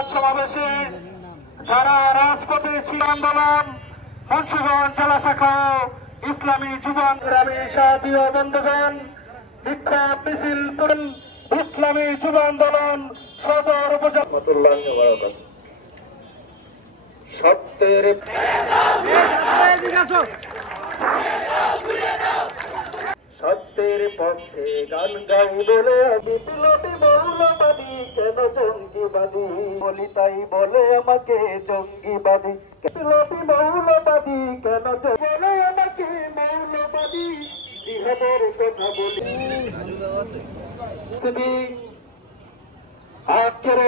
প্রতিবাদ সমাবেশে যারা রাজপথে ছিল আন্দোলন মুন্সিগঞ্জ জেলা শাখা ইসলামী যুব গ্রামী সাথী ও বন্ধুগণ বিক্ষোভ মিছিল করেন ইসলামী যুব আন্দোলন সদর উপজেলা সত্যের সত্যের পক্ষে গান গাই বলে বিপ্লবী মৌলবাদী কেন জঙ্গিবাদী বলি তাই বলে আমাকে জঙ্গিবাদী বিপ্লবী মৌলবাদী কেন বলে আমাকে মৌলবাদী জিহাদের কথা বলি আজকের